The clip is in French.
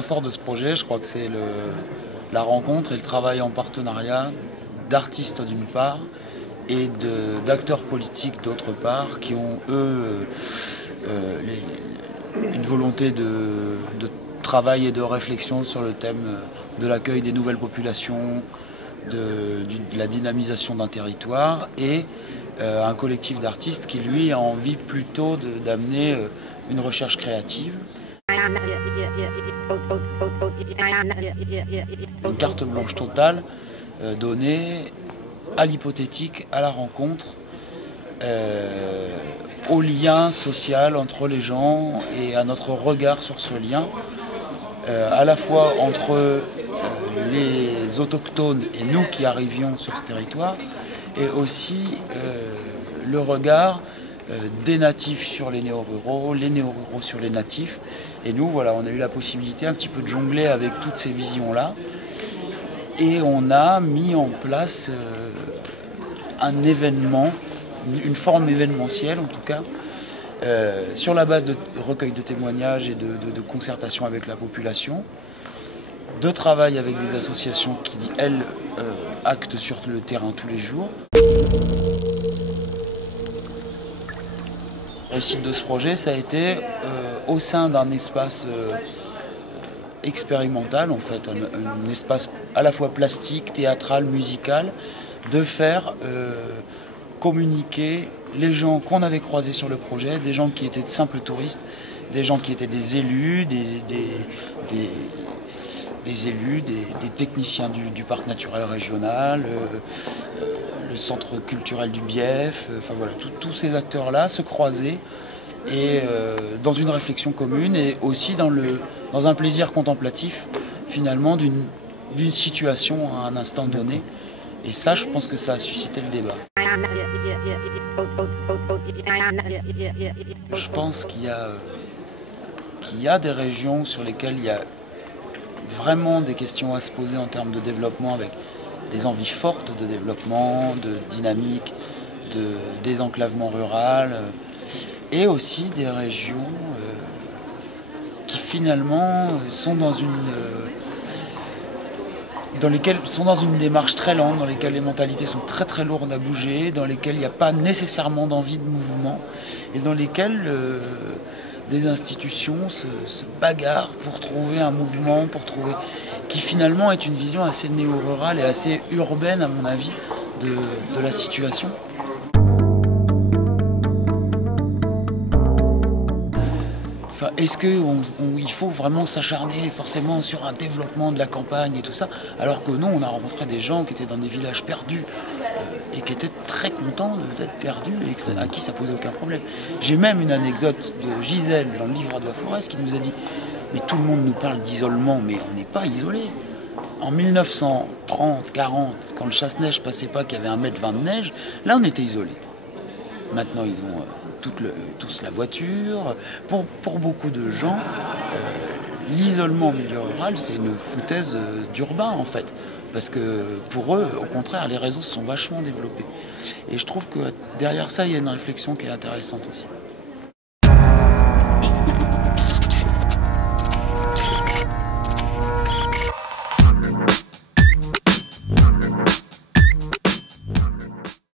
point fort de ce projet, je crois que c'est la rencontre et le travail en partenariat d'artistes d'une part et d'acteurs politiques d'autre part, qui ont eux une volonté de travail et de réflexion sur le thème de l'accueil des nouvelles populations, de la dynamisation d'un territoire, et un collectif d'artistes qui lui a envie plutôt d'amener une recherche créative. Une carte blanche totale donnée à l'hypothétique, à la rencontre, au lien social entre les gens et à notre regard sur ce lien, à la fois entre les autochtones et nous qui arrivions sur ce territoire, et aussi le regard des natifs sur les néo-ruraux sur les natifs. Et nous, voilà, on a eu la possibilité un petit peu de jongler avec toutes ces visions-là. Et on a mis en place un événement, une forme événementielle en tout cas, sur la base de recueil de témoignages et de concertation avec la population, de travail avec des associations qui, elles, actent sur le terrain tous les jours. La réussite de ce projet, ça a été au sein d'un espace expérimental, en fait, un espace à la fois plastique, théâtral, musical, de faire communiquer les gens qu'on avait croisés sur le projet, des gens qui étaient de simples touristes, des gens qui étaient des élus, des techniciens du parc naturel régional, le centre culturel du Bief, enfin voilà, tous ces acteurs-là se croisaient et dans une réflexion commune, et aussi dans un plaisir contemplatif finalement d'une situation à un instant donné. Et ça, je pense que ça a suscité le débat. Je pense qu'il y a des régions sur lesquelles il y a vraiment des questions à se poser en termes de développement, avec des envies fortes de développement, de dynamique, de désenclavement rural, et aussi des régions qui finalement sont dans une démarche très lente, dans lesquelles les mentalités sont très très lourdes à bouger, dans lesquelles il n'y a pas nécessairement d'envie de mouvement, et dans lesquelles des institutions se bagarrent pour trouver un mouvement, qui finalement est une vision assez néo-rurale et assez urbaine, à mon avis, de la situation. Enfin, est-ce qu'il faut vraiment s'acharner forcément sur un développement de la campagne et tout ça, alors que nous, on a rencontré des gens qui étaient dans des villages perdus et qui étaient très contents d'être perdus et à qui ça posait aucun problème. J'ai même une anecdote de Gisèle dans le livre de la Forest qui nous a dit « Mais tout le monde nous parle d'isolement, mais on n'est pas isolé. » En 1930-40, quand le chasse-neige passait pas, qu'il y avait 1,20 m de neige, là on était isolés. Maintenant, ils ont tous la voiture. Pour beaucoup de gens, l'isolement au milieu rural, c'est une foutaise d'urbain, en fait. Parce que pour eux, au contraire, les réseaux se sont vachement développés. Et je trouve que derrière ça, il y a une réflexion qui est intéressante aussi.